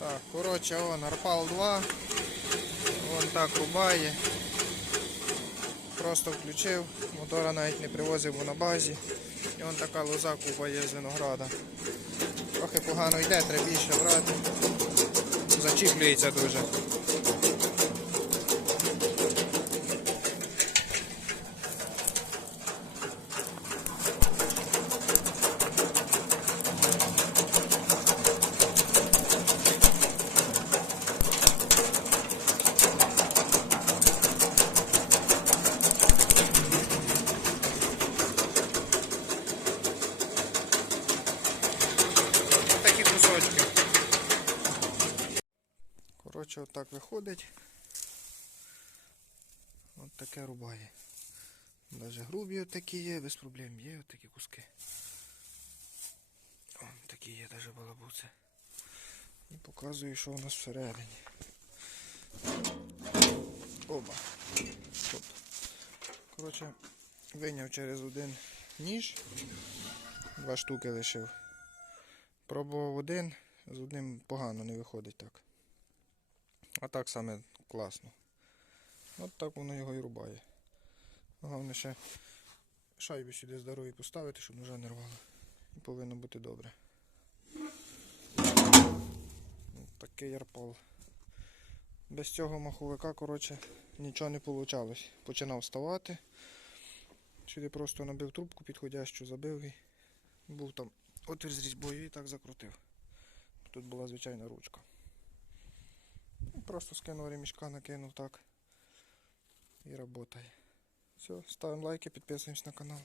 Так, коротше, вон Арпал 2. Вон так рубає. Просто включив, мотора навіть не привозив бо на базі. І вон така лоза купає з винограда. Трохи погано йде, треба більше брати. Зачіплюється дуже. Такі кусочки. Коротше, отак виходить. От таке рубає. Даже грубі такі є, без проблем є такі куски. Вон такі є даже балабуци. І показую, що у нас всередині. Оба. Тут. Коротше, виняв через один ніж. Два штуки лишив. Пробував один, з одним погано не виходить так. А так саме класно. От так воно його і рубає. Головне ще шайби сюди здорові поставити, щоб ножа не рвало. І повинно бути добре. От Такий ярпал. Без цього маховика, коротше, нічого не вийшло. Починав вставати. Сюди просто набив трубку підходящу, забив і був там отвір з різьбою і так закрутив. Тут була звичайна ручка. І Просто скинув ремішка, накинув так. І працює. Все, ставимо лайки, підписуємось на канал.